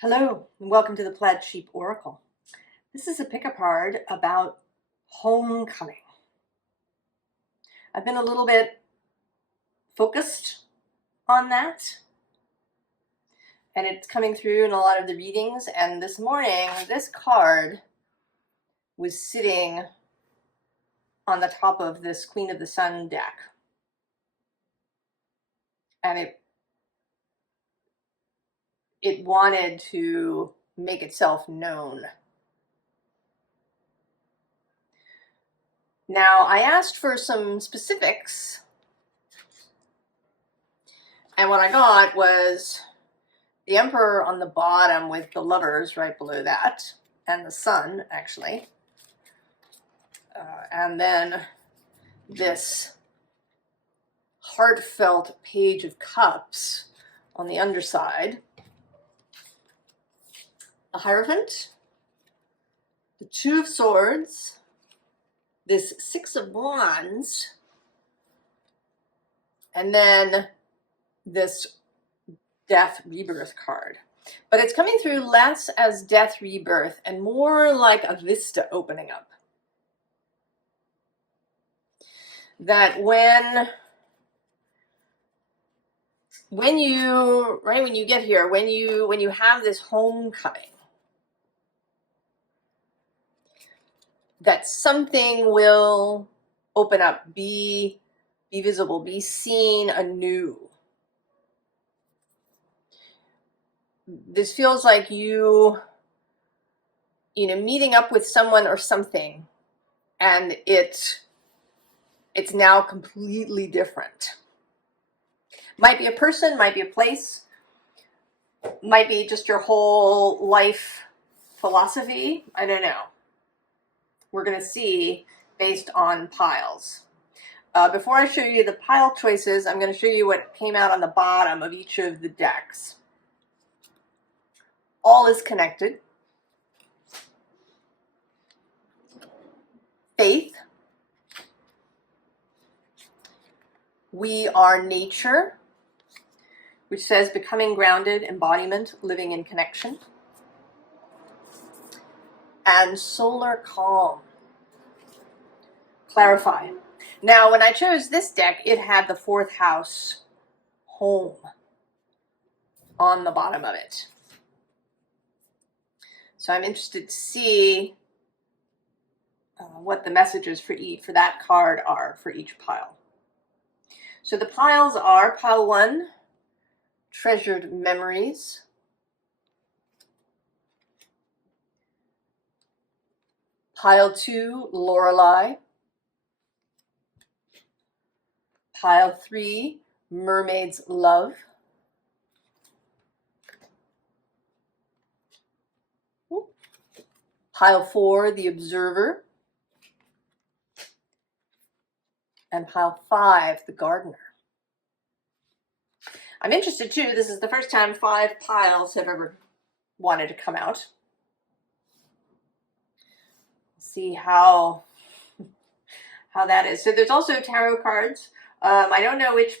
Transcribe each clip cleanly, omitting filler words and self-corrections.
Hello, and welcome to the Plaid Sheep Oracle. This is a pickup card about homecoming. I've been a little bit focused on that, and it's coming through in a lot of the readings. And this morning, this card was sitting on the top of this Queen of the Sun deck, and it wanted to make itself known. Now, I asked for some specifics, and what I got was the Emperor on the bottom with the lovers right below that, and the Sun, actually. And then this heartfelt Page of Cups on the underside. A Hierophant, the Two of Swords, this Six of Wands, and then this Death Rebirth card. But it's coming through less as Death Rebirth and more like a vista opening up. That when you get here, when you have this homecoming, that something will open up, be visible, be seen anew. This feels like you meeting up with someone or something, and it's now completely different. Might be a person, might be a place, might be just your whole life philosophy. I don't know. We're going to see based on piles. Before I show you the pile choices, I'm going to show you what came out on the bottom of each of the decks. All is connected. Faith. We are nature, which says becoming grounded, embodiment, living in connection. And solar calm. Clarify. Now, when I chose this deck, it had the fourth house, home, on the bottom of it. So I'm interested to see what the messages for that card are for each pile. So the piles are pile 1, treasured memories. Pile 2, Lorelei. Pile 3, mermaid's love. Pile 4, the observer. And pile 5, the gardener. I'm interested too, this is the first time 5 piles have ever wanted to come out. See how that is. So there's also tarot cards. I don't know which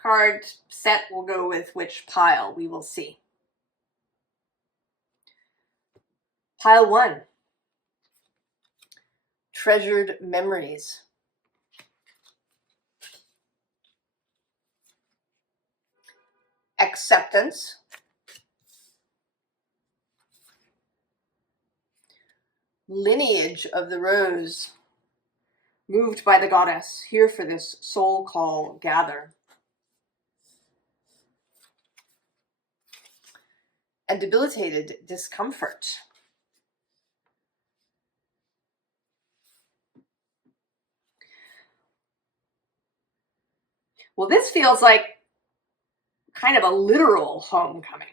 card set will go with which pile. We will see. Pile 1, treasured memories. Acceptance. Lineage of the rose. Moved by the goddess, here for this soul call, gather. And debilitated discomfort. Well, this feels like kind of a literal homecoming.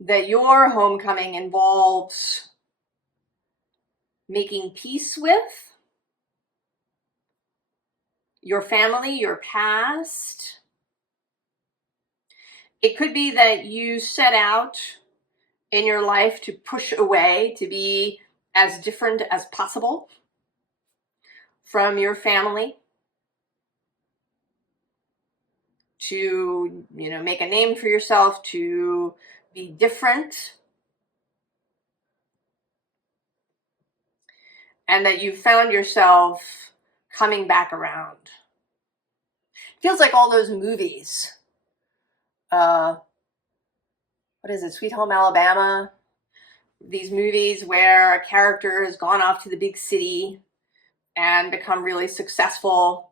That your homecoming involves making peace with your family, your past. It could be that you set out in your life to push away, to be as different as possible from your family, to, you know, make a name for yourself, to be different, and that you found yourself coming back around. Feels like all those movies. What is it, Sweet Home Alabama? These movies where a character has gone off to the big city and become really successful,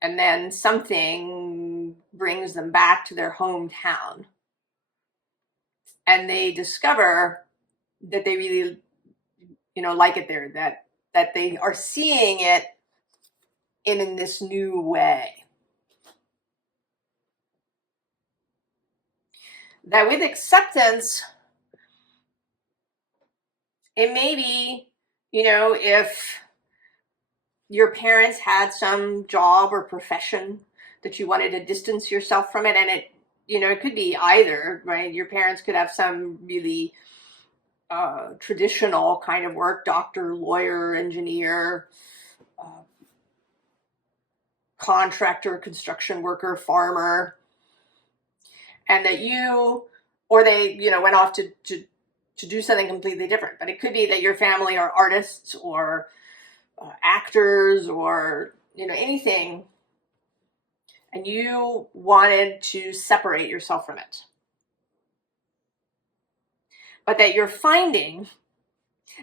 and then something brings them back to their hometown. And they discover that they really, you know, like it there, that they are seeing it in this new way. That with acceptance, it may be, you know, if your parents had some job or profession that you wanted to distance yourself from it, and it, you know, it could be either, right? Your parents could have some really traditional kind of work, doctor, lawyer, engineer, contractor, construction worker, farmer, and that you, or they, you know, went off to do something completely different. But it could be that your family are artists or actors or, you know, anything, and you wanted to separate yourself from it. But that you're finding,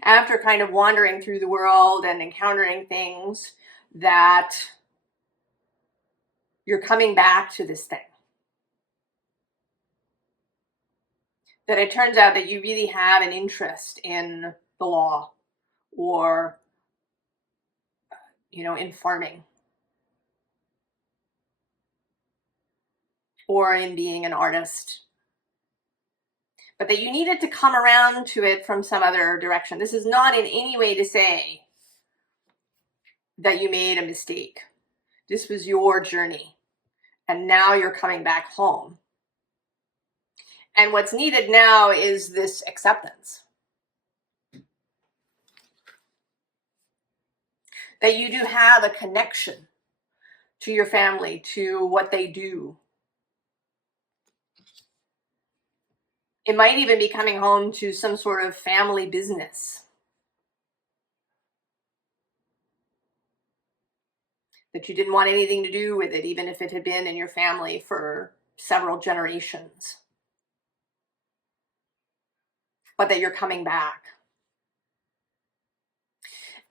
after kind of wandering through the world and encountering things, that you're coming back to this thing. That it turns out that you really have an interest in the law, or, you know, in farming, or in being an artist, but that you needed to come around to it from some other direction. This is not in any way to say that you made a mistake. This was your journey, and now you're coming back home. And what's needed now is this acceptance. That you do have a connection to your family, to what they do. It might even be coming home to some sort of family business. That you didn't want anything to do with it, even if it had been in your family for several generations. But that you're coming back.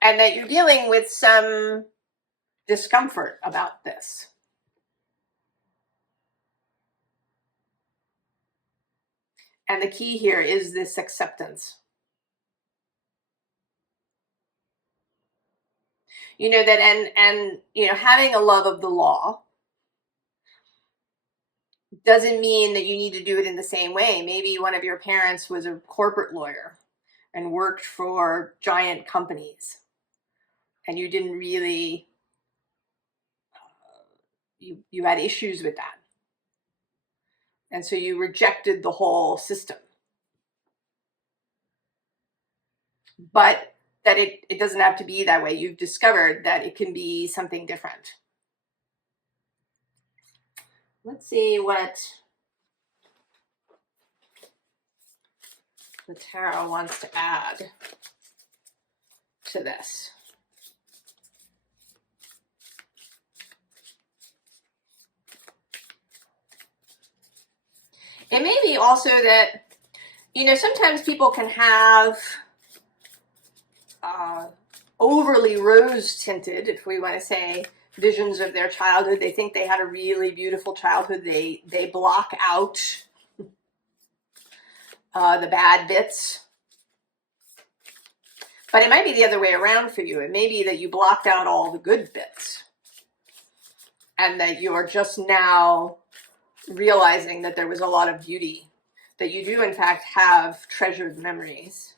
And that you're dealing with some discomfort about this. And the key here is this acceptance. You know, that, and you know, having a love of the law doesn't mean that you need to do it in the same way. Maybe one of your parents was a corporate lawyer and worked for giant companies, and you didn't really, you had issues with that. And so you rejected the whole system. But that it doesn't have to be that way. You've discovered that it can be something different. Let's see what the tarot wants to add to this. It may be also that, you know, sometimes people can have overly rose-tinted, if we want to say, visions of their childhood. They think they had a really beautiful childhood. They block out the bad bits. But it might be the other way around for you. It may be that you blocked out all the good bits, and that you're just now realizing that there was a lot of beauty, that you do in fact have treasured memories.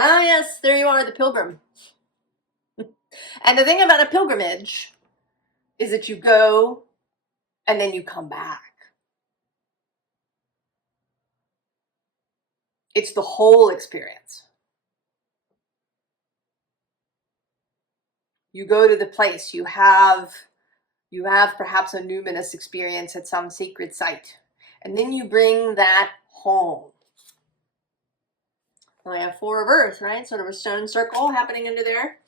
Ah, yes, there you are, the pilgrim. And the thing about a pilgrimage is that you go and then you come back. It's the whole experience. You go to the place, you have perhaps a numinous experience at some sacred site, and then you bring that home. Well, I have 4 of Earth, right? Sort of a stone circle happening under there.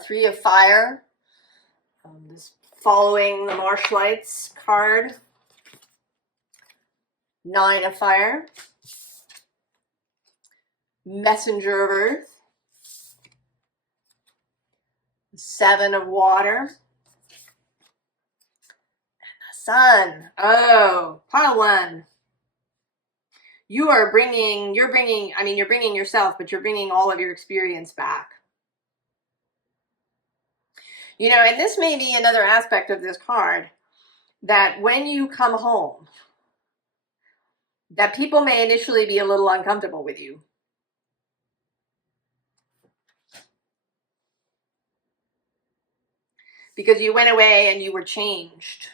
3 of Fire. This following the marsh lights card. 9 of Fire. Messenger of Earth. 7 of Water. And the Sun. Oh, pile 1. You're bringing yourself, but you're bringing all of your experience back. You know, and this may be another aspect of this card, that when you come home, that people may initially be a little uncomfortable with you. Because you went away and you were changed.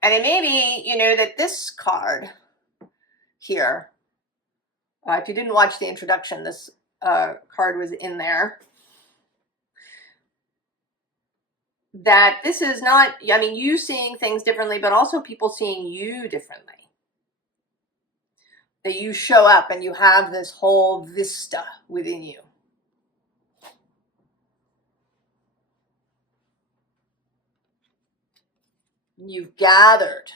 And it may be, you know, that this card here, if you didn't watch the introduction, this card was in there. That this is not, I mean, you seeing things differently, but also people seeing you differently. That you show up and you have this whole vista within you. You've gathered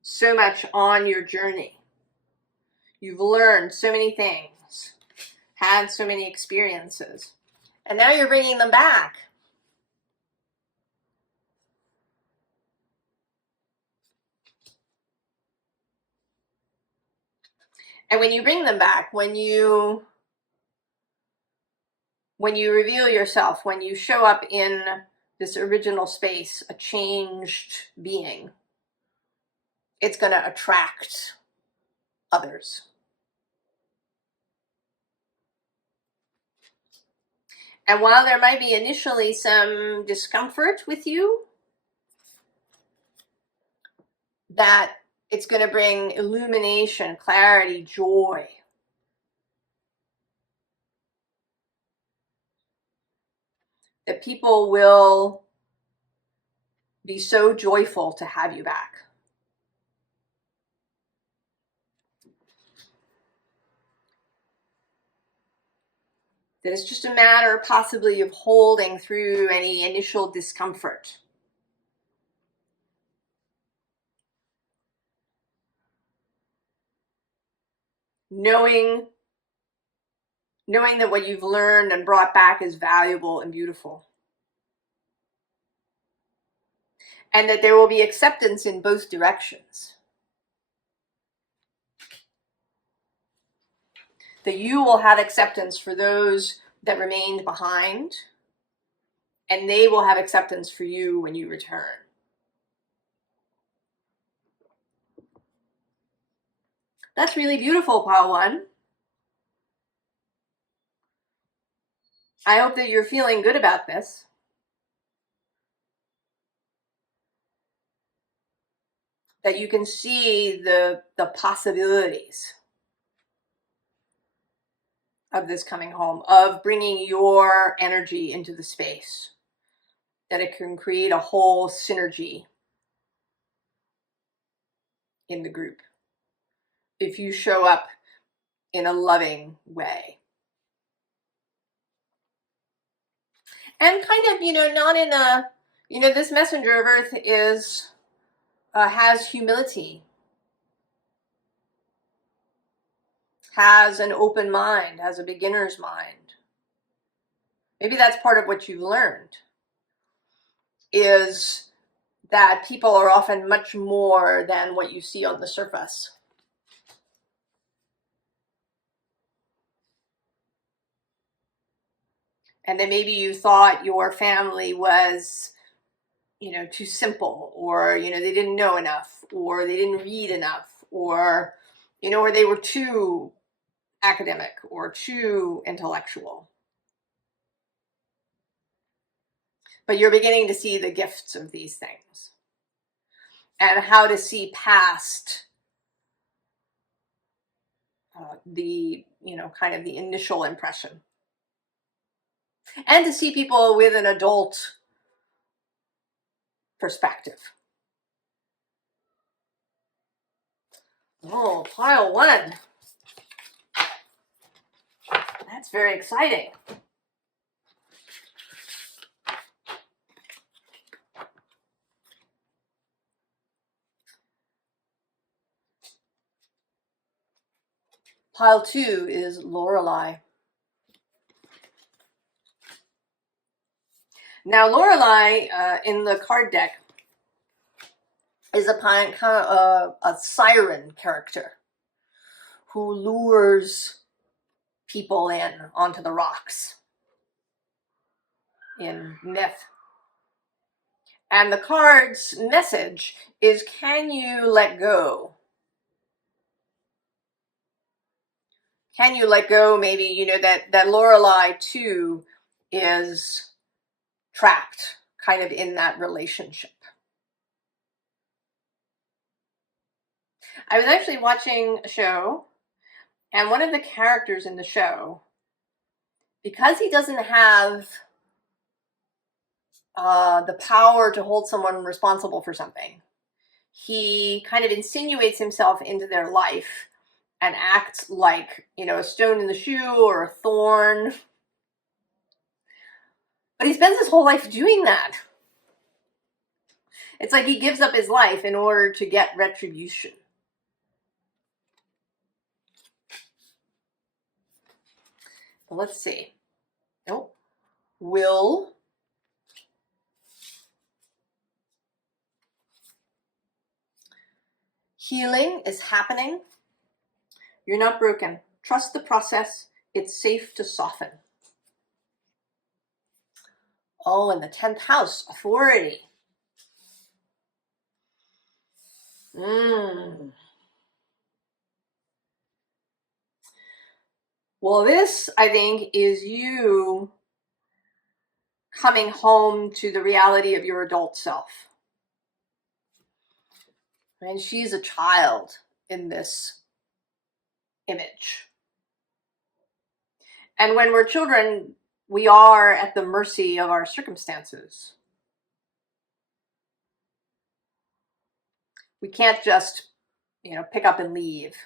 so much on your journey. You've learned so many things, had so many experiences, and now you're bringing them back. And when you bring them back, when you reveal yourself, when you show up in this original space, a changed being, it's going to attract others. And while there might be initially some discomfort with you, that it's going to bring illumination, clarity, joy. That people will be so joyful to have you back. That it's just a matter possibly of holding through any initial discomfort. Knowing that what you've learned and brought back is valuable and beautiful. And that there will be acceptance in both directions. That you will have acceptance for those that remained behind, and they will have acceptance for you when you return. That's really beautiful, pile 1. I hope that you're feeling good about this. That you can see the possibilities of this coming home, of bringing your energy into the space. That it can create a whole synergy in the group if you show up in a loving way. And kind of, you know, not in a, you know, this messenger of Earth is, has humility, has an open mind, has a beginner's mind. Maybe that's part of what you've learned, is that people are often much more than what you see on the surface. And then maybe you thought your family was, you know, too simple, or, you know, they didn't know enough, or they didn't read enough, or, you know, or they were too academic or too intellectual. But you're beginning to see the gifts of these things and how to see past the, kind of the initial impression. And to see people with an adult perspective. Oh, pile 1. That's very exciting. Pile 2 is Lorelei. Now, Lorelei in the card deck is kind of a siren character who lures people in onto the rocks in myth. And the card's message is, can you let go? Can you let go? Maybe, that Lorelei too is trapped kind of in that relationship. I was actually watching a show, and one of the characters in the show, because he doesn't have the power to hold someone responsible for something, he kind of insinuates himself into their life and acts like, a stone in the shoe or a thorn. But he spends his whole life doing that. It's like he gives up his life in order to get retribution. Well, let's see. Oh, will. Healing is happening. You're not broken. Trust the process. It's safe to soften. Oh, and the 10th house, authority. Well, this, I think, is you coming home to the reality of your adult self. And she's a child in this image. And when we're children, we are at the mercy of our circumstances. We can't just, pick up and leave.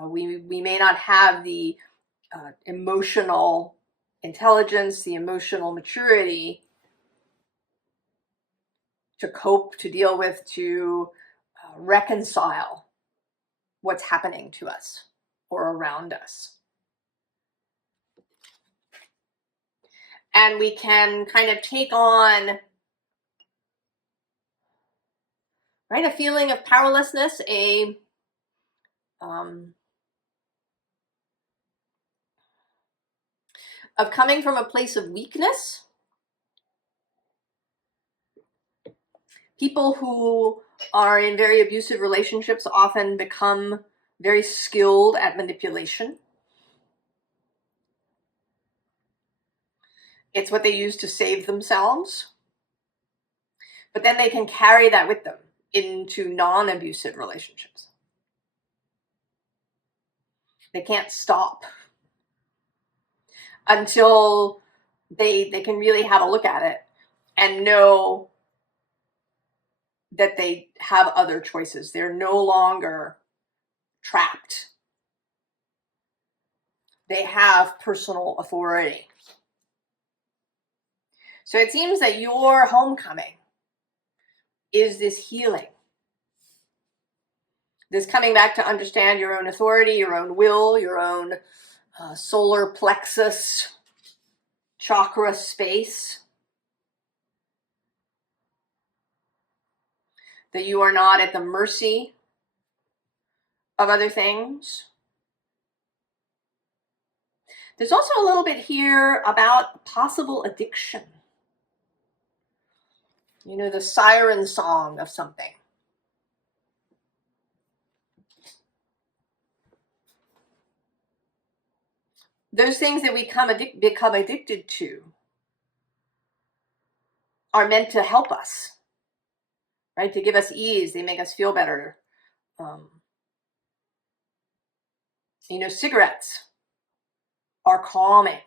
We may not have the emotional intelligence, the emotional maturity to cope, to deal with, to reconcile what's happening to us or around us. And we can kind of take on, right, a feeling of powerlessness, of coming from a place of weakness. People who are in very abusive relationships often become very skilled at manipulation. It's what they use to save themselves. But then they can carry that with them into non-abusive relationships. They can't stop until they can really have a look at it and know that they have other choices. They're no longer trapped. They have personal authority. So it seems that your homecoming is this healing. This coming back to understand your own authority, your own will, your own solar plexus chakra space. That you are not at the mercy of other things. There's also a little bit here about possible addiction. The siren song of something. Those things that we become addicted to are meant to help us, right? To give us ease. They make us feel better. You know, cigarettes are calming.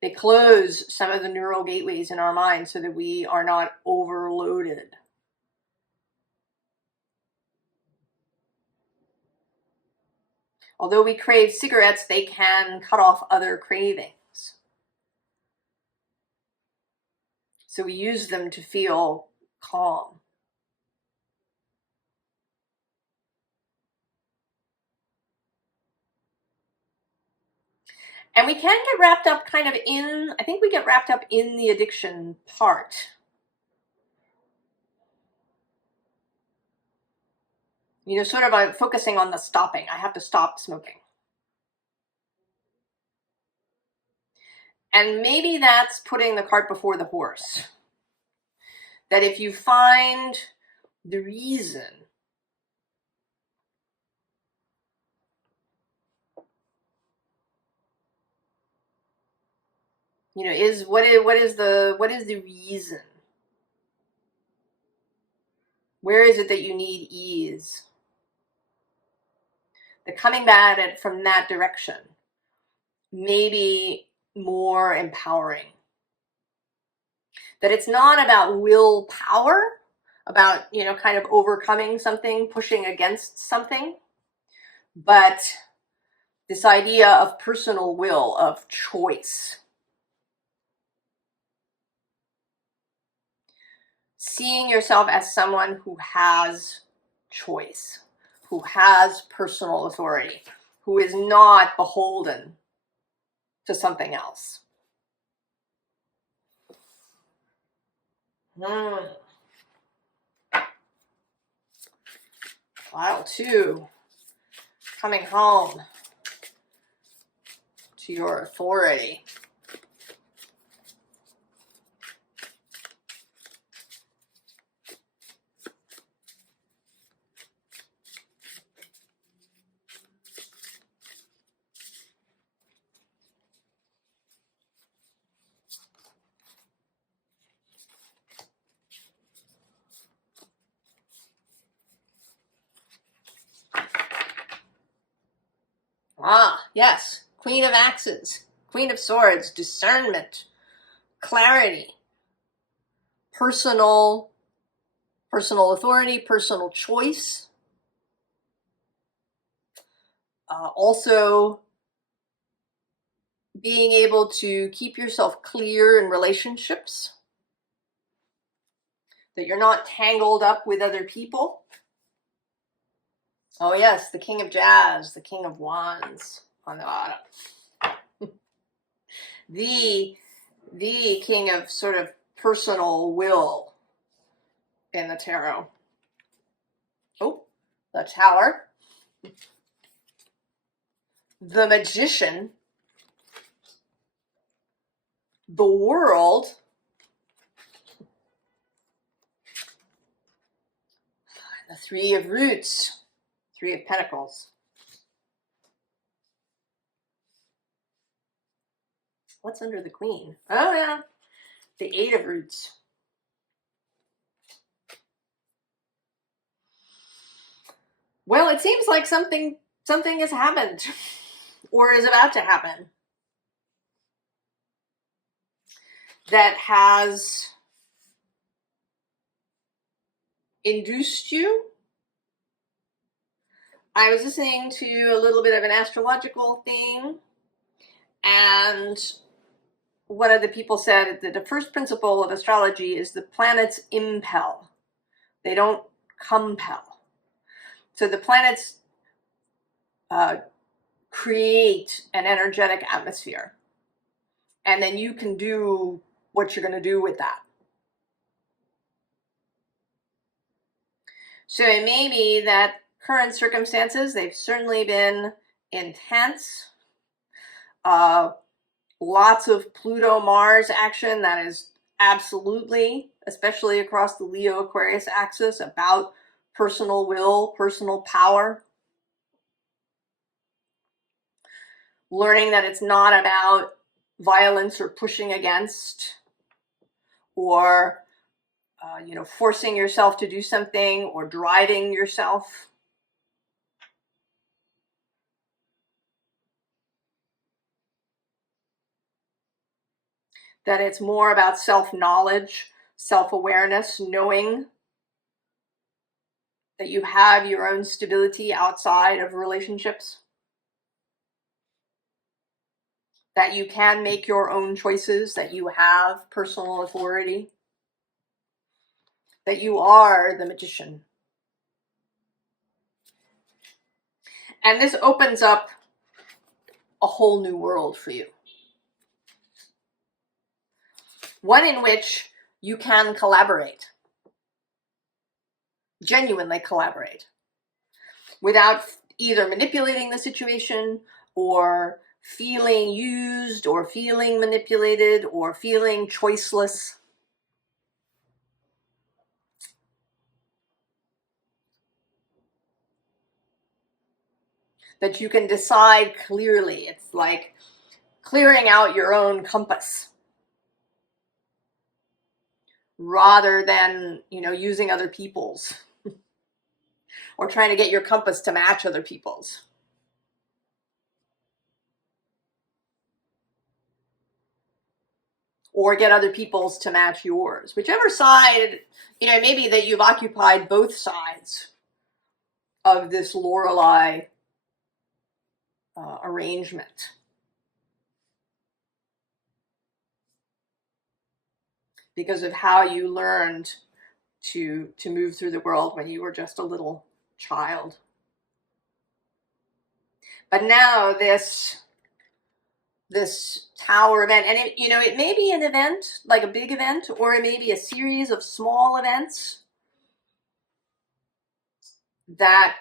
They close some of the neural gateways in our mind so that we are not overloaded. Although we crave cigarettes, they can cut off other cravings. So we use them to feel calm. And we can get wrapped up kind of in, I think we get wrapped up in the addiction part. You know, sort of focusing on the stopping. I have to stop smoking. And maybe that's putting the cart before the horse. That if you find the reason you know, what is the reason? Where is it that you need ease? The coming at it from that direction may be more empowering. That it's not about willpower, about, you know, kind of overcoming something, pushing against something, but this idea of personal will, of choice. Seeing yourself as someone who has choice, who has personal authority, who is not beholden to something else. File 2, coming home to your authority. Ah, yes. Queen of Axes, Queen of Swords, discernment, clarity, personal authority, personal choice. Also, being able to keep yourself clear in relationships, that you're not tangled up with other people. Oh yes, the King of Jazz, the King of Wands on the bottom. the King of sort of personal will in the tarot. Oh, the Tower. The Magician. The World. The Three of Roots. Three of Pentacles. What's under the Queen? Oh yeah, the Eight of Roots. Well, it seems like something has happened or is about to happen that has induced you. I was listening to a little bit of an astrological thing, and one of the people said that the first principle of astrology is the planets impel. They don't compel. So the planets create an energetic atmosphere, and then you can do what you're going to do with that. So it may be that current circumstances, they've certainly been intense. Lots of Pluto-Mars action that is absolutely, especially across the Leo-Aquarius axis, about personal will, personal power. Learning that it's not about violence or pushing against, or forcing yourself to do something or driving yourself. That it's more about self-knowledge, self-awareness, knowing that you have your own stability outside of relationships, that you can make your own choices, that you have personal authority, that you are the magician. And this opens up a whole new world for you. One in which you can collaborate, genuinely collaborate, without either manipulating the situation or feeling used or feeling manipulated or feeling choiceless. That you can decide clearly. It's like clearing out your own compass rather than, using other people's or trying to get your compass to match other people's. Or get other people's to match yours. Whichever side, maybe that you've occupied both sides of this Lorelei arrangement. Because of how you learned to move through the world when you were just a little child. But now this tower event, and it may be an event, like a big event, or it may be a series of small events that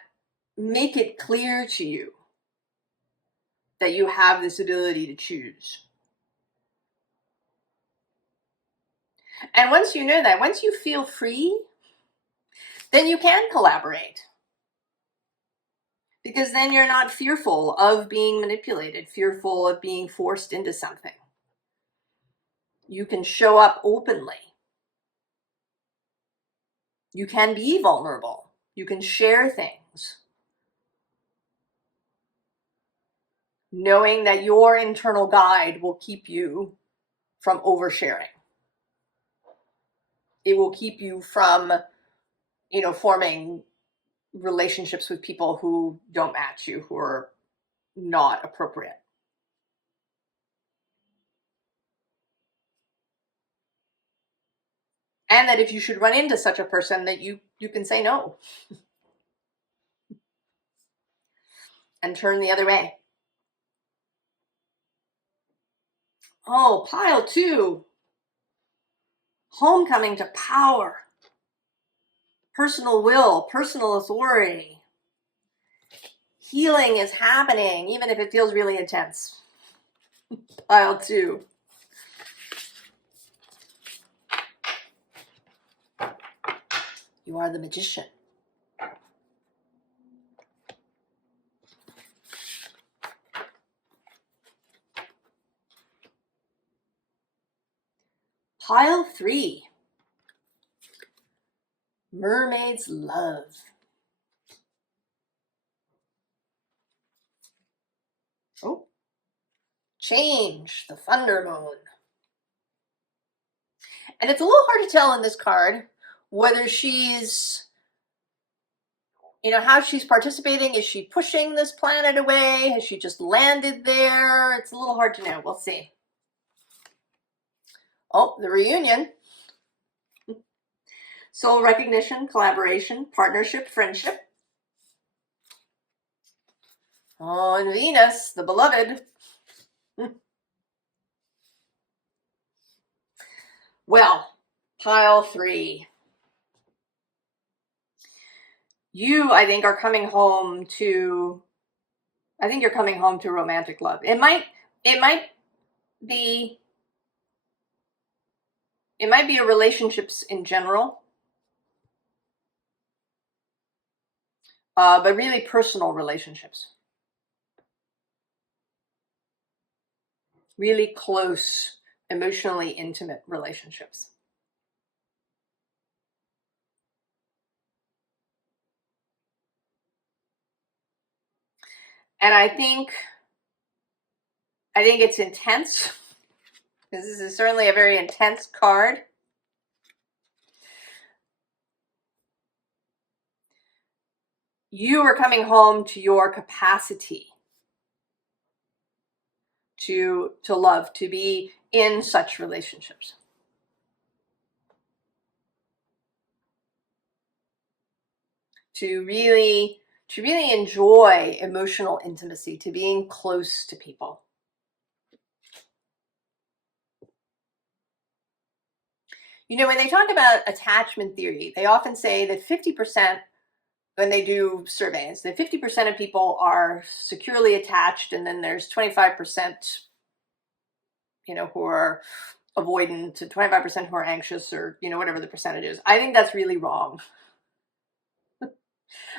make it clear to you that you have this ability to choose. And once you know that, once you feel free, then you can collaborate. Because then you're not fearful of being manipulated, fearful of being forced into something. You can show up openly. You can be vulnerable. You can share things. Knowing that your internal guide will keep you from oversharing. It will keep you from, forming relationships with people who don't match you, who are not appropriate. And that if you should run into such a person, that you can say no. And turn the other way. Oh, pile 2. Homecoming to power. Personal will, personal authority. Healing is happening, even if it feels really intense. Pile 2. You are the magician. Pile 3. Mermaid's love. Oh. Change, the thunder moon. And it's a little hard to tell in this card whether she's, how she's participating. Is she pushing this planet away? Has she just landed there? It's a little hard to know. We'll see. Oh, the reunion. Soul recognition, collaboration, partnership, friendship. Oh, and Venus, the beloved. Well, pile 3. You, I think, are coming home to, you're coming home to romantic love. It might be a relationships in general, but really personal relationships. really close, emotionally intimate relationships. And I think it's intense. This is certainly a very intense card. You are coming home to your capacity to love, to be in such relationships. To really enjoy emotional intimacy, to being close to people. You know, when they talk about attachment theory, they often say that 50%, when they do surveys, that 50% of people are securely attached, and then there's 25%, you know, who are avoidant, to 25% who are anxious, or, you know, whatever the percentage is. I think that's really wrong.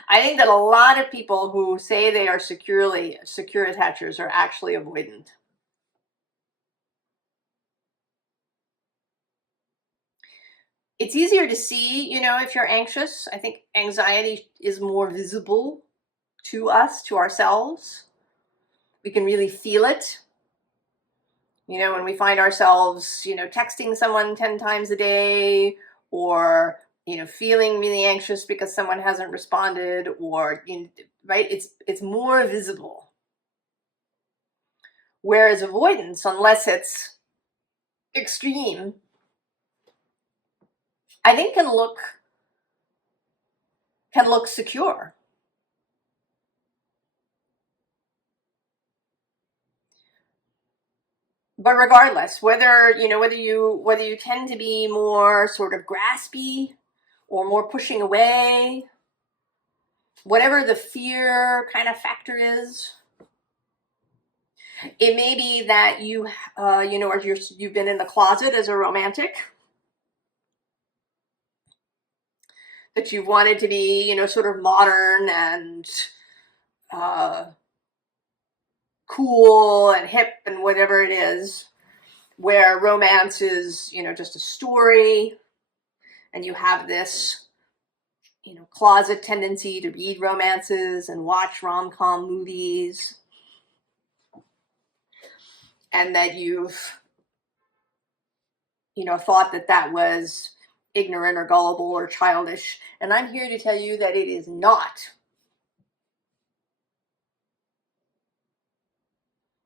I think that a lot of people who say they are secure attachers are actually avoidant. It's easier to see, you know, if you're anxious. I think anxiety is more visible to us, to ourselves. We can really feel it. You know, when we find ourselves, you know, texting someone 10 times a day, or, you know, feeling really anxious because someone hasn't responded, or, you know, right? It's more visible. Whereas avoidance, unless it's extreme, I think can look secure. But regardless, whether you tend to be more sort of graspy or more pushing away, whatever the fear kind of factor is, it may be that you know, or you've been in the closet as a romantic, that you've wanted to be, you know, sort of modern and cool and hip and whatever it is, where romance is, you know, just a story, and you have this, you know, closet tendency to read romances and watch rom-com movies, and that you've, you know, thought that that was ignorant or gullible or childish. And I'm here to tell you that it is not.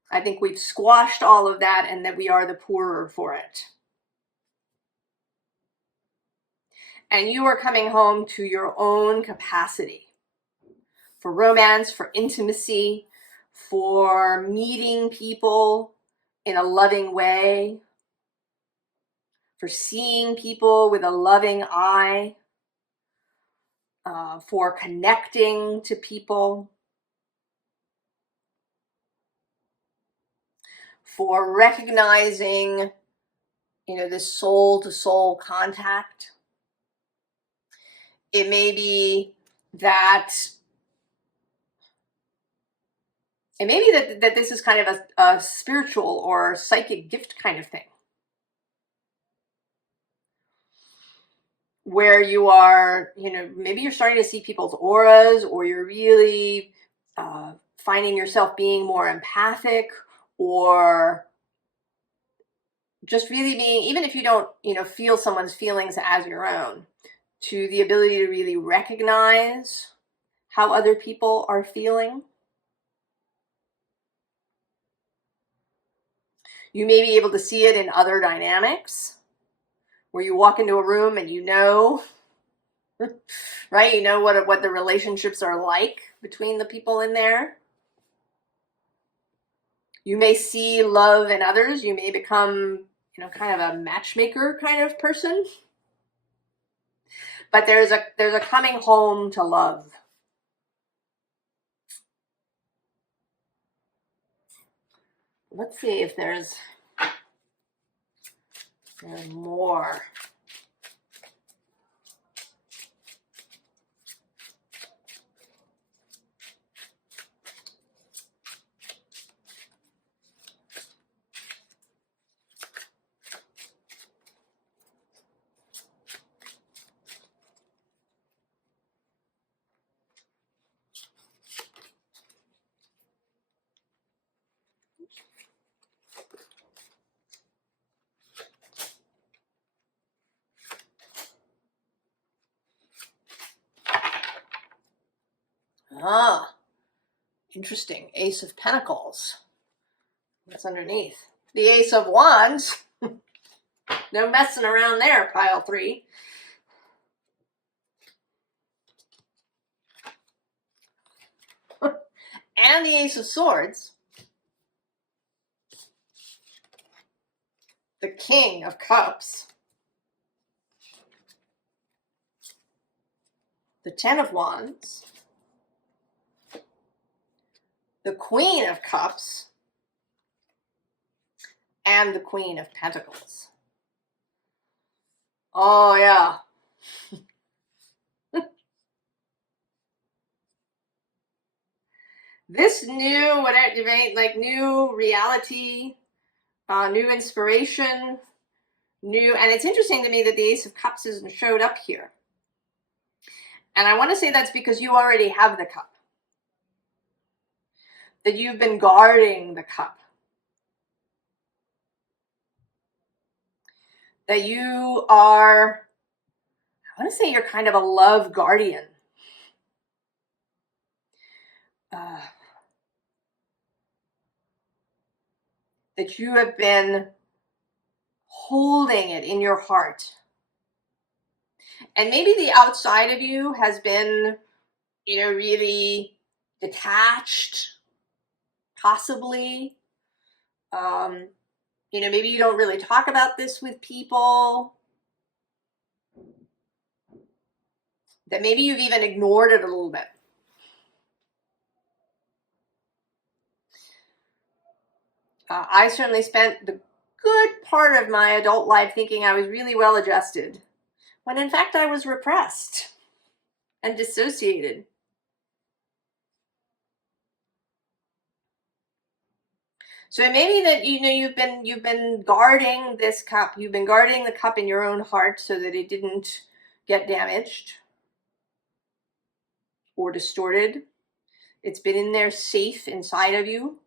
I think we've squashed all of that, and that we are the poorer for it. And you are coming home to your own capacity for romance, for intimacy, for meeting people in a loving way, for seeing people with a loving eye, for connecting to people, for recognizing, you know, this soul-to-soul contact. It may be that this is kind of a spiritual or psychic gift kind of thing, where you are, you know, maybe you're starting to see people's auras, or you're really finding yourself being more empathic, or just really being, even if you don't, you know, feel someone's feelings as your own, to the ability to really recognize how other people are feeling. You may be able to see it in other dynamics, where you walk into a room and you know, right? You know what the relationships are like between the people in there. You may see love in others. You may become, you know, kind of a matchmaker kind of person. But there's a coming home to love. Let's see if there's more. Ah, interesting. Ace of Pentacles. What's underneath? The Ace of Wands. No messing around there, pile 3. And the Ace of Swords. The King of Cups. The Ten of Wands. The Queen of Cups. And the Queen of Pentacles. Oh, yeah. This new, whatever, like new reality, new inspiration, new, and it's interesting to me that the Ace of Cups isn't showed up here. And I want to say that's because you already have the cup. That you've been guarding the cup. That you are, I want to say you're kind of a love guardian. That you have been holding it in your heart. And maybe the outside of you has been, you know, really detached, possibly. You know, maybe you don't really talk about this with people. That maybe you've even ignored it a little bit. I certainly spent the good part of my adult life thinking I was really well adjusted, when in fact I was repressed and dissociated. So it may be that, you know, you've been guarding this cup. You've been guarding the cup in your own heart so that it didn't get damaged or distorted. It's been in there safe inside of you.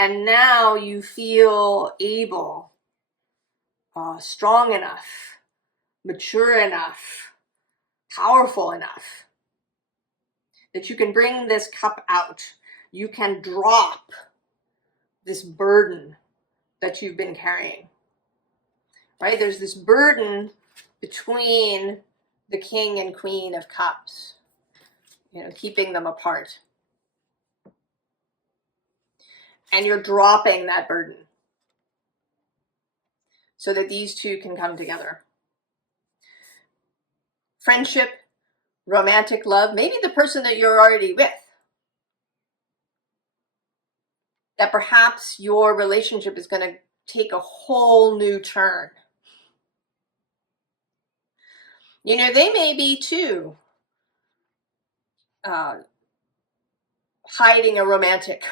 And now you feel able, strong enough, mature enough, powerful enough that you can bring this cup out. You can drop this burden that you've been carrying, right? There's this burden between the King and Queen of Cups, you know, keeping them apart. And you're dropping that burden so that these two can come together. Friendship, romantic love, maybe the person that you're already with. That perhaps your relationship is going to take a whole new turn. You know, they may be too hiding a romantic.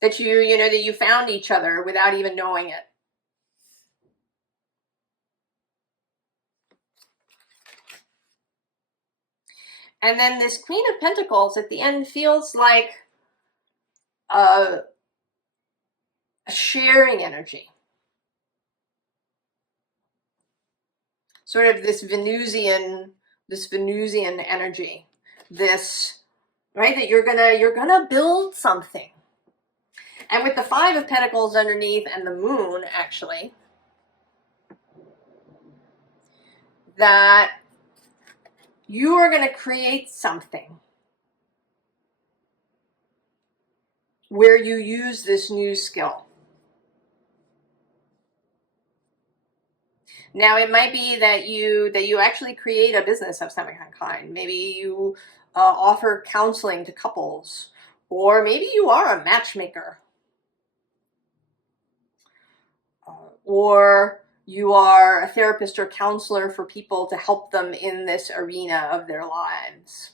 That you know, that you found each other without even knowing it. And then this Queen of Pentacles at the end feels like a sharing energy. Sort of this Venusian energy. This, right, that you're gonna build something. And with the Five of Pentacles underneath and the Moon, actually, that you are going to create something where you use this new skill. Now, it might be that you actually create a business of some kind. Maybe you offer counseling to couples, or maybe you are a matchmaker, or you are a therapist or counselor for people to help them in this arena of their lives.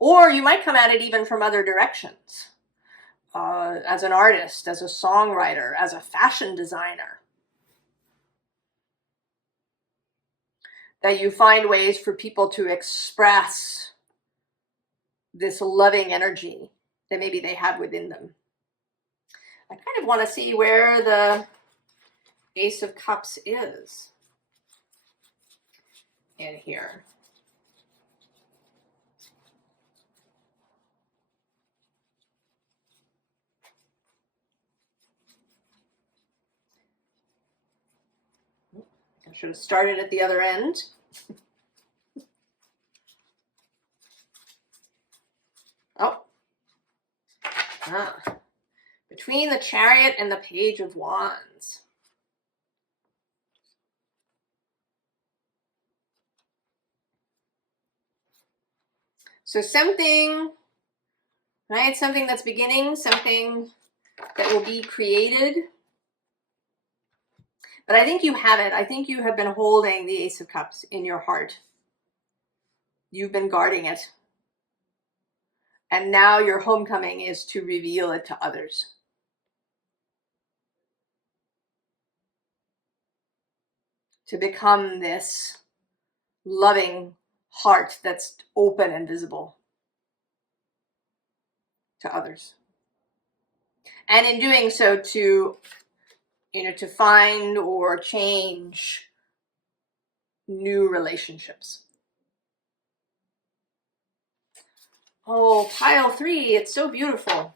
Or you might come at it even from other directions, as an artist, as a songwriter, as a fashion designer. That you find ways for people to express this loving energy that maybe they have within them. I kind of want to see where the Ace of Cups is in here. I should have started at the other end. Oh. Between the Chariot and the Page of Wands. So something, right? Something that's beginning, something that will be created. But I think you have it. I think you have been holding the Ace of Cups in your heart. You've been guarding it. And now your homecoming is to reveal it to others. To become this loving heart that's open and visible to others. And in doing so, to find or change new relationships. Oh, pile 3, it's so beautiful.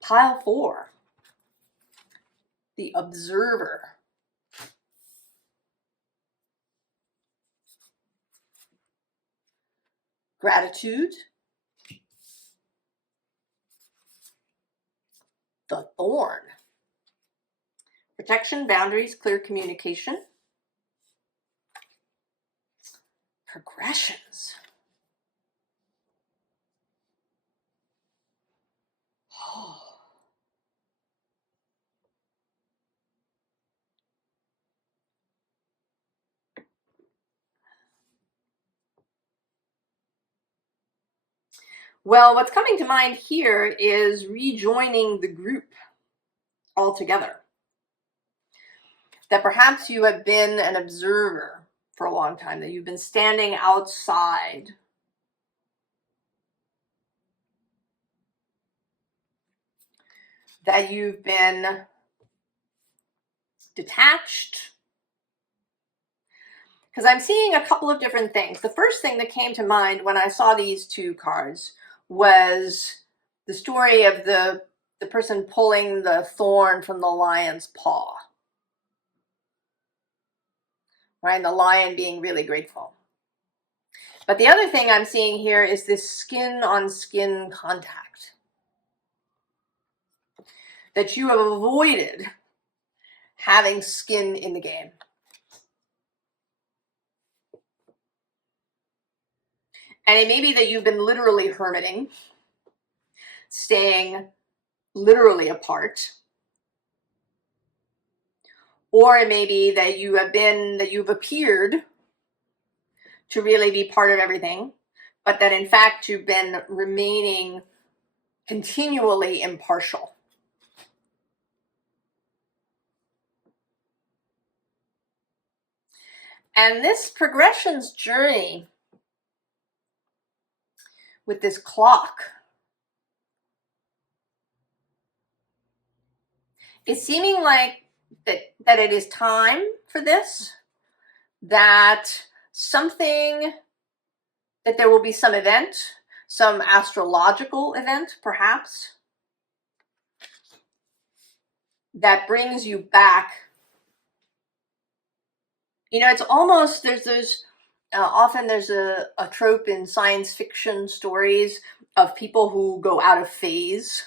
Pile 4, the Observer. Gratitude. The Thorn. Protection, boundaries, clear communication. Progressions. Oh. Well, what's coming to mind here is rejoining the group altogether. That perhaps you have been an observer for a long time, that you've been standing outside. That you've been detached. Because I'm seeing a couple of different things. The first thing that came to mind when I saw these two cards was the story of the person pulling the thorn from the lion's paw. Right? And the lion being really grateful. But the other thing I'm seeing here is this skin-on-skin contact. That you have avoided having skin in the game. And it may be that you've been literally hermiting, staying literally apart. Or it may be that you've appeared to really be part of everything, but that in fact you've been remaining continually impartial. And this progressions journey with this clock is seeming like that it is time for this, that there will be some event, some astrological event perhaps, that brings you back. It's almost, often there's a trope in science fiction stories of people who go out of phase.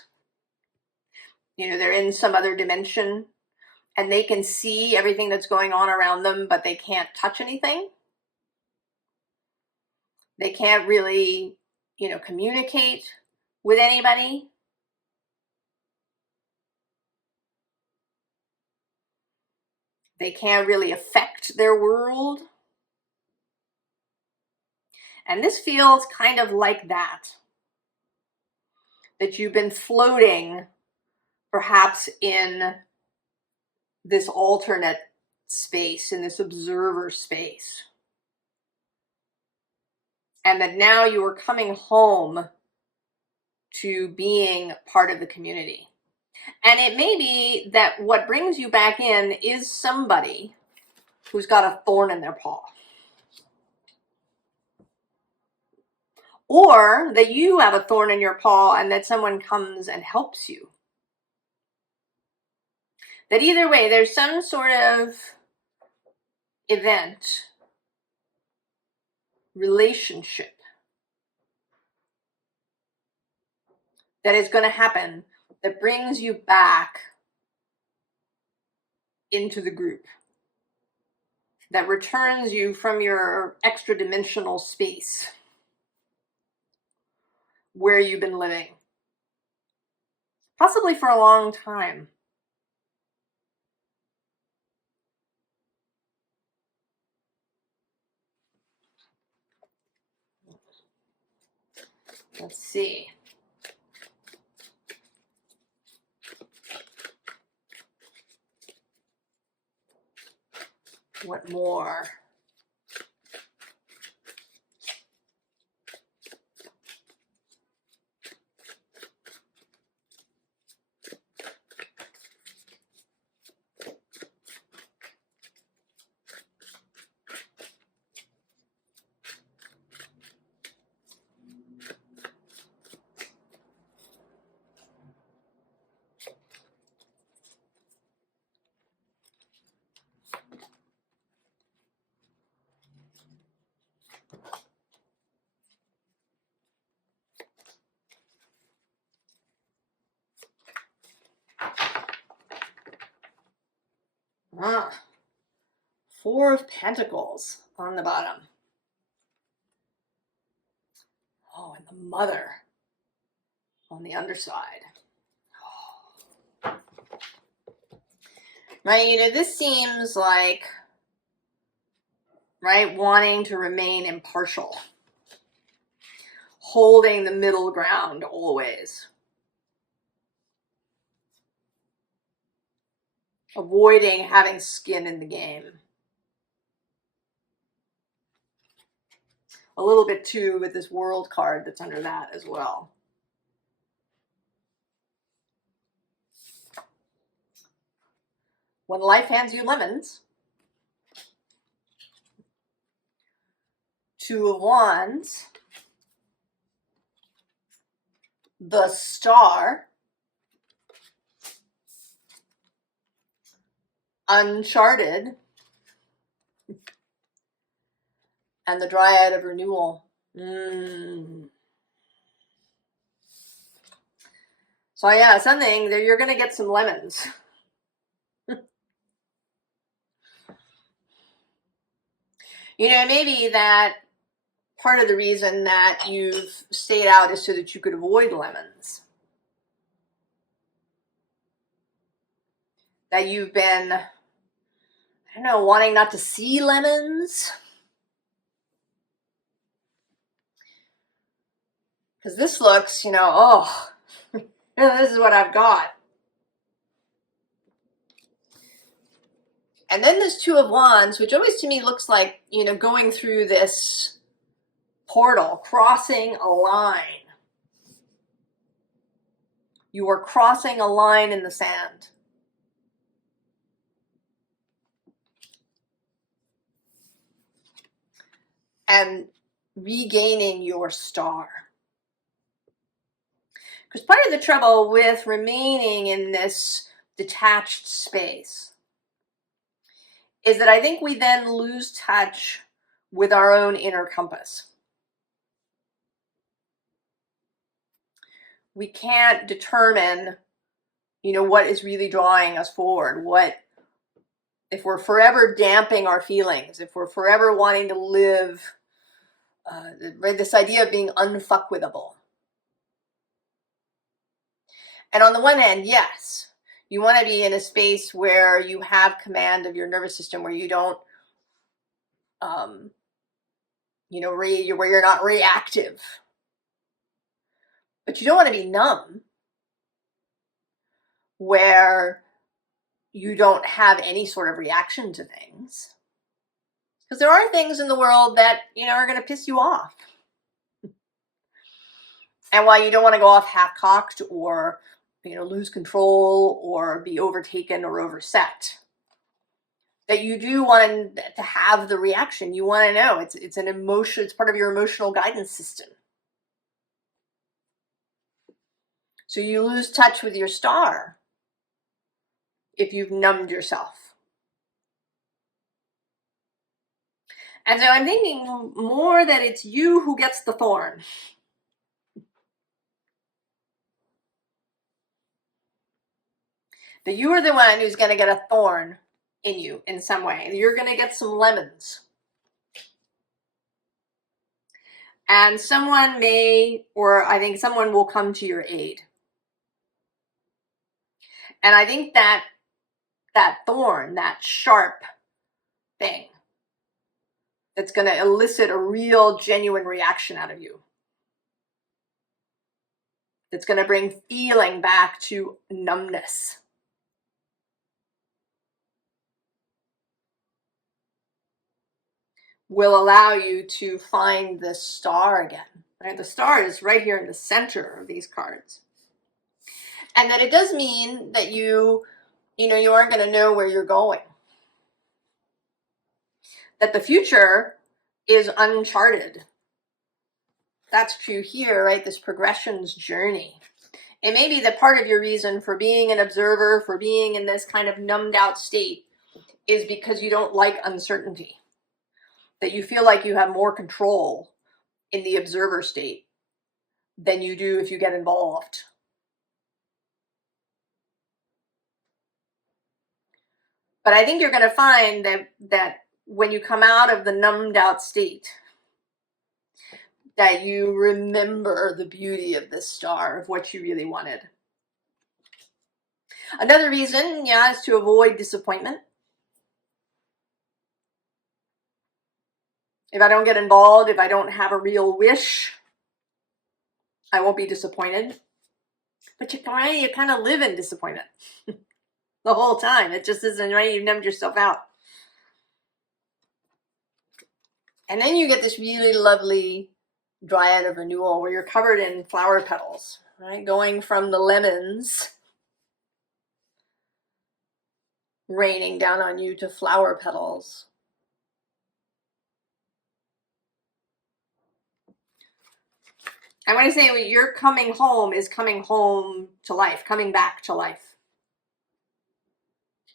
They're in some other dimension and they can see everything that's going on around them, but they can't touch anything. They can't really, communicate with anybody. They can't really affect their world. And this feels kind of like that you've been floating perhaps in this alternate space, in this observer space. and that now you are coming home to being part of the community. And it may be that what brings you back in is somebody who's got a thorn in their paw. Or that you have a thorn in your paw and that someone comes and helps you. That either way, there's some sort of event, relationship that is going to happen that brings you back into the group, that returns you from your extra dimensional space where you've been living, possibly for a long time. Let's see. What more? Four of Pentacles on the bottom. Oh, and the Mother on the underside. Oh. Right, this seems like, right, wanting to remain impartial. Holding the middle ground always. Avoiding having skin in the game. A little bit too with this World card that's under that as well. When life hands you lemons. Two of Wands. The Star. Uncharted. And the Dryad of Renewal. So yeah, something that you're going to get some lemons. Maybe that part of the reason that you've stayed out is so that you could avoid lemons. That you've been, I don't know, wanting not to see lemons. Because this looks, this is what I've got. And then this Two of Wands, which always to me looks like, going through this portal, crossing a line. You are crossing a line in the sand. And regaining your star. Because part of the trouble with remaining in this detached space is that I think we then lose touch with our own inner compass. We can't determine, what is really drawing us forward. If we're forever damping our feelings, if we're forever wanting to live, this idea of being unfuckwithable. And on the one hand, yes, you want to be in a space where you have command of your nervous system, where you don't, where you're not reactive. But you don't want to be numb, where you don't have any sort of reaction to things. Because there are things in the world that, are going to piss you off. And while you don't want to go off half-cocked or, lose control or be overtaken or overset, that you do want to have the reaction. You want to know. It's an emotion. It's part of your emotional guidance system. So you lose touch with your star if you've numbed yourself. And so I'm thinking more that it's you who gets the thorn. That you are the one who's going to get a thorn in you in some way. You're going to get some lemons. And someone may, or I think someone will come to your aid. And I think that thorn, that sharp thing, that's going to elicit a real, genuine reaction out of you. That's going to bring feeling back to numbness. Will allow you to find the star again. Right? The star is right here in the center of these cards. And that it does mean that you aren't going to know where you're going. That the future is uncharted. That's true here, right? This progression's journey. It may be that part of your reason for being an observer, for being in this kind of numbed out state, is because you don't like uncertainty. That you feel like you have more control in the observer state than you do if you get involved. But I think you're going to find that when you come out of the numbed out state, that you remember the beauty of this star, of what you really wanted. Another reason, is to avoid disappointment. If I don't get involved, if I don't have a real wish, I won't be disappointed. But you kind of live in disappointment the whole time. It just isn't right. You've numbed yourself out. And then you get this really lovely dryad of renewal where you're covered in flower petals, right? Going from the lemons raining down on you to flower petals. I want to say when you're coming home is coming home to life, coming back to life.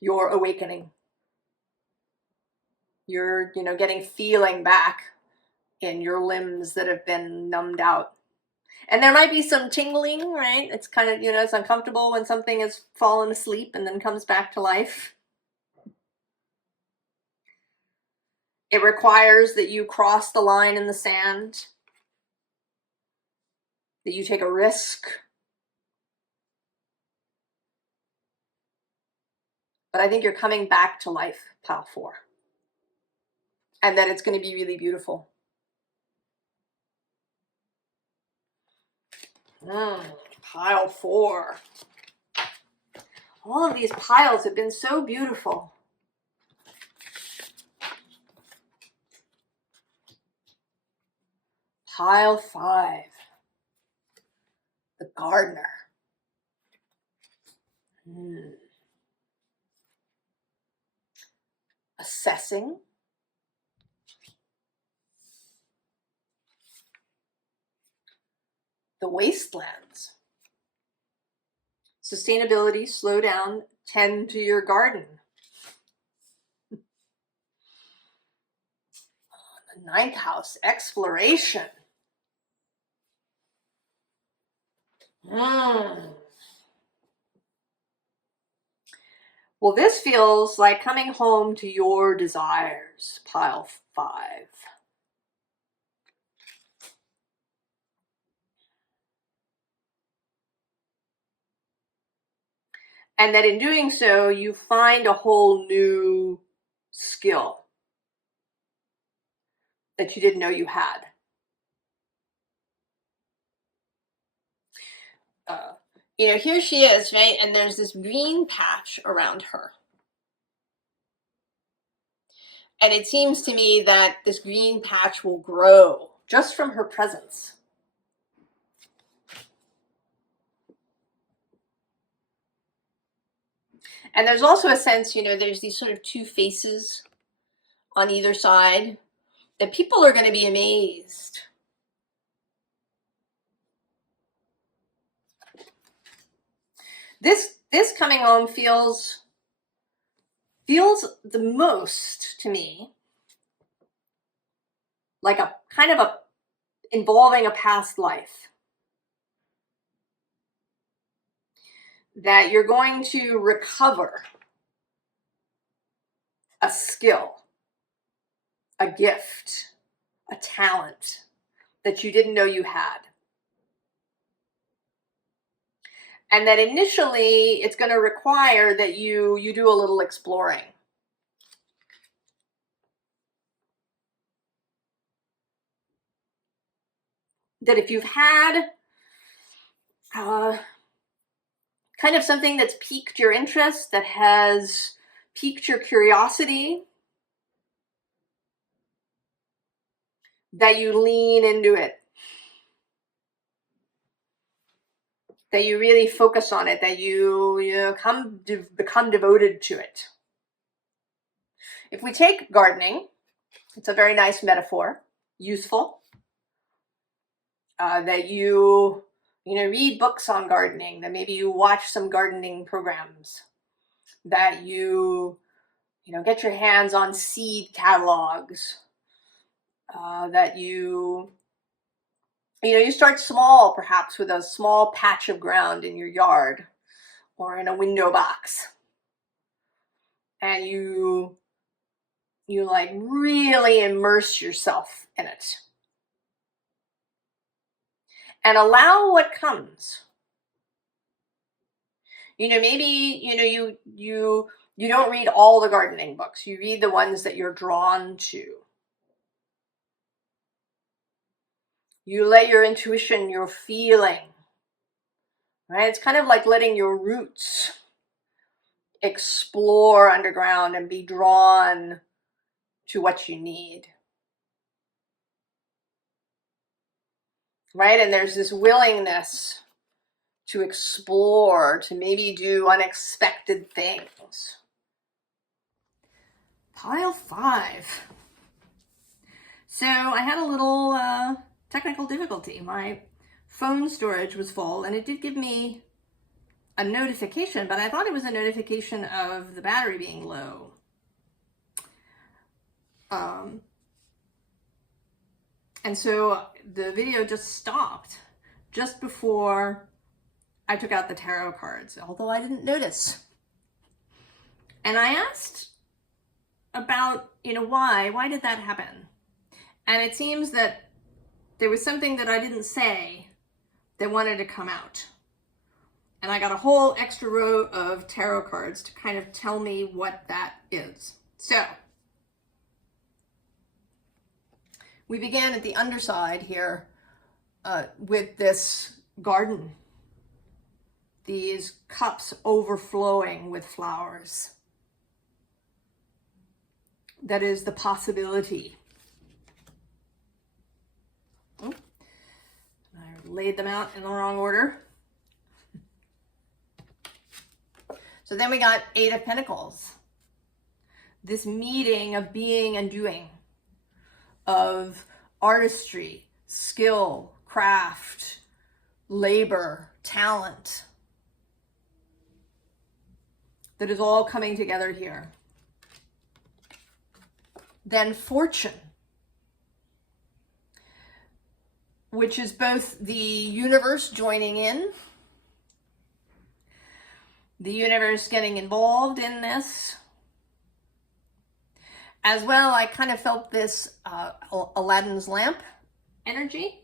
You're awakening. You're, getting feeling back in your limbs that have been numbed out. And there might be some tingling, right? It's kind of, it's uncomfortable when something has fallen asleep and then comes back to life. It requires that you cross the line in the sand, that you take a risk. But I think you're coming back to life, Pile 4. And that it's going to be really beautiful. Pile 4. All of these piles have been so beautiful. Pile 5. The gardener. Assessing. The wastelands. Sustainability, slow down, tend to your garden. The 9th house, exploration. Well, this feels like coming home to your desires, Pile 5. And that in doing so, you find a whole new skill that you didn't know you had. Here she is, right? And there's this green patch around her. And it seems to me that this green patch will grow just from her presence. And there's also a sense, you know, there's these sort of two faces on either side that people are going to be amazed. This coming home feels the most to me like a kind of a involving a past life. That you're going to recover a skill, a gift, a talent that you didn't know you had. And that initially it's going to require that you do a little exploring. That if you've had kind of something that's piqued your interest, that has piqued your curiosity, that you lean into it, that you really focus on it, that you become devoted to it. If we take gardening, it's a very nice metaphor, useful, that you read books on gardening, that maybe you watch some gardening programs, that you get your hands on seed catalogs, that you start small, perhaps with a small patch of ground in your yard or in a window box, and you like really immerse yourself in it and allow what comes. Maybe you don't read all the gardening books. You read the ones that you're drawn to. You let your intuition, your feeling, right? It's kind of like letting your roots explore underground and be drawn to what you need. Right? And there's this willingness to explore, to maybe do unexpected things. Pile 5. So I had a little technical difficulty. My phone storage was full, and it did give me a notification, but I thought it was a notification of the battery being low. And so the video just stopped just before I took out the tarot cards, although I didn't notice. And I asked about, why did that happen? And it seems that there was something that I didn't say that wanted to come out. And I got a whole extra row of tarot cards to kind of tell me what that is. So we began at the underside here with this garden. These cups overflowing with flowers. That is the possibility. Oh, I laid them out in the wrong order. So then we got 8 of Pentacles. This meeting of being and doing, of artistry, skill, craft, labor, talent, that is all coming together here. Then fortune, which is both the universe joining in, the universe getting involved in this. As well, I kind of felt this Aladdin's lamp energy,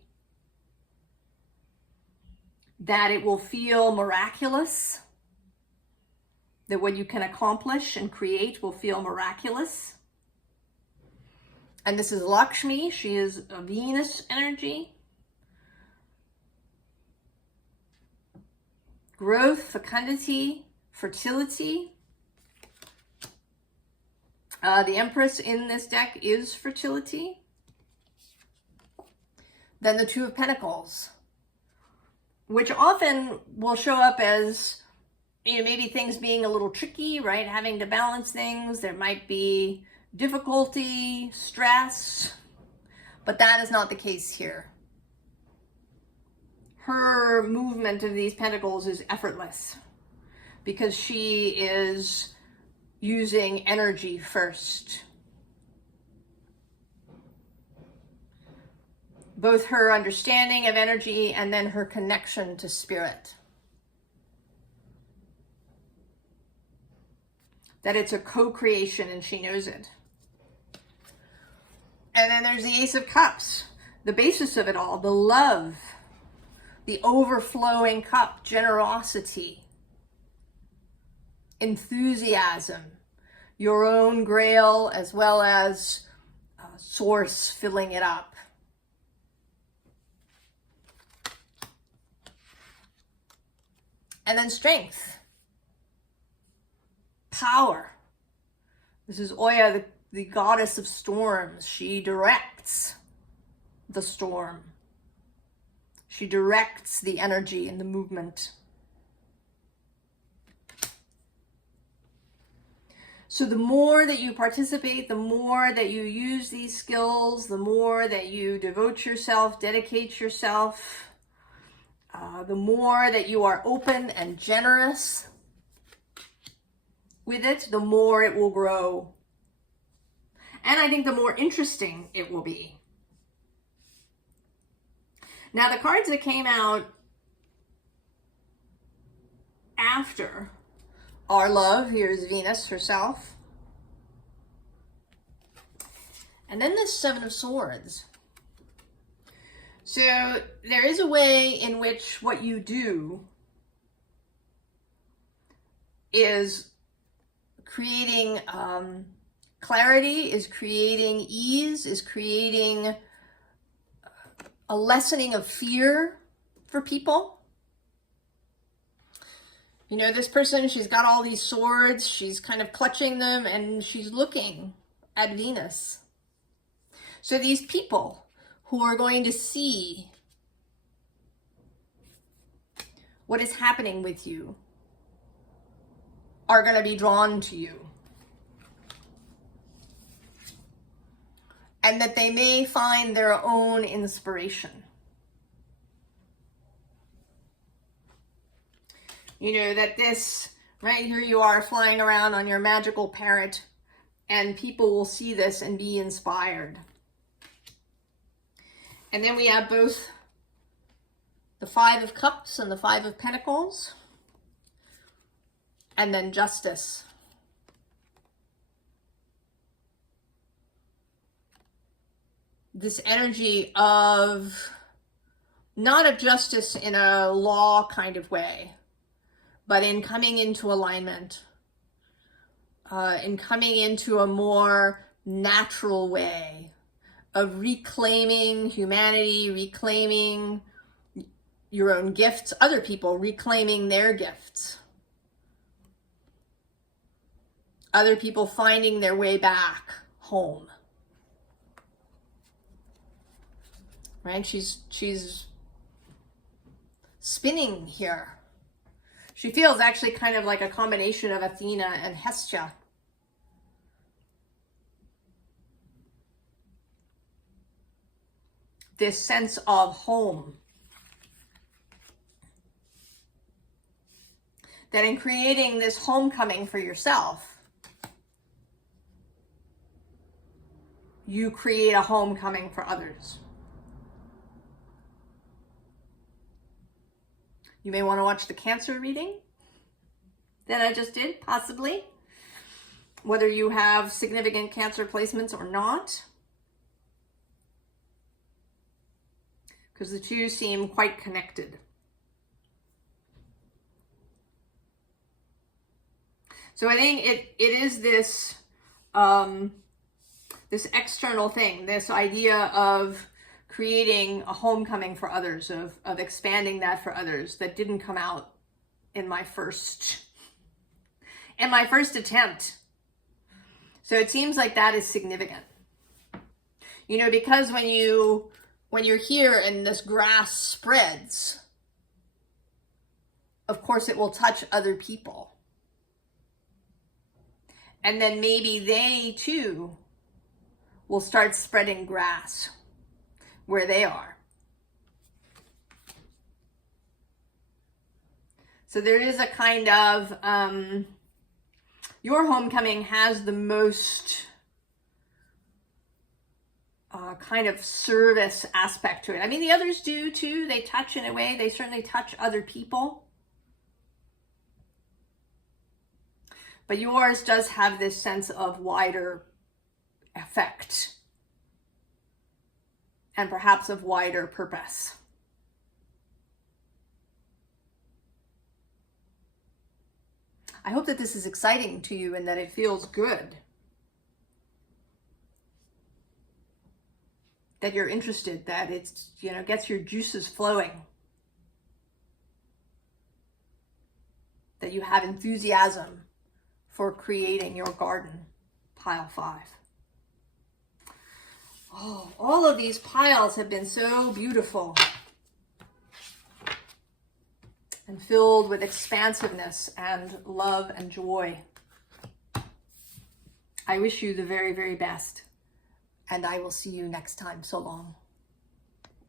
that it will feel miraculous, that what you can accomplish and create will feel miraculous. And this is Lakshmi. She is a Venus energy. Growth, fecundity, fertility. The Empress in this deck is fertility. Then the 2 of Pentacles, which often will show up as maybe things being a little tricky, right? Having to balance things. There might be difficulty, stress, but that is not the case here. Her movement of these pentacles is effortless because she is using energy first. Both her understanding of energy and then her connection to spirit. That it's a co-creation and she knows it. And then there's the Ace of Cups, the basis of it all, the love, the overflowing cup, generosity, enthusiasm, your own grail as well as source filling it up. And then strength, power. This is Oya, the goddess of storms. She directs the storm. She directs the energy and the movement. So the more that you participate, the more that you use these skills, the more that you devote yourself, dedicate yourself, the more that you are open and generous with it, the more it will grow. And I think the more interesting it will be. Now, the cards that came out after are love. Here's Venus herself. And then the Seven of Swords. So there is a way in which what you do is creating clarity, is creating ease, is creating a lessening of fear for people. You know, this person, she's got all these swords, she's kind of clutching them, and she's looking at Venus. So these people who are going to see what is happening with you are going to be drawn to you. And that they may find their own inspiration. You know, that this, right here you are flying around on your magical parrot, and people will see this and be inspired. And then we have both the Five of Cups and the Five of Pentacles. And then Justice. This energy of, not of justice in a law kind of way, but in coming into alignment, in coming into a more natural way of reclaiming humanity, reclaiming your own gifts, other people reclaiming their gifts, other people finding their way back home. Right? She's spinning here. She feels actually kind of like a combination of Athena and Hestia. This sense of home. That in creating this homecoming for yourself, you create a homecoming for others. You may want to watch the Cancer reading that I just did, possibly. Whether you have significant Cancer placements or not. Because the two seem quite connected. So I think it is this, this external thing, this idea of creating a homecoming for others, of expanding that for others, that didn't come out in my first attempt. So it seems like that is significant. You know, because when you're here and this grass spreads, of course, it will touch other people. And then maybe they too will start spreading grass where they are. So there is a kind of, your homecoming has the most kind of service aspect to it. I mean, the others do too. They touch in a way. They certainly touch other people. But yours does have this sense of wider effect and perhaps of wider purpose. I hope that this is exciting to you and that it feels good. That you're interested, that it's, gets your juices flowing. That you have enthusiasm for creating your garden. Pile 5. Oh, all of these piles have been so beautiful and filled with expansiveness and love and joy. I wish you the very, very best, and I will see you next time. So long.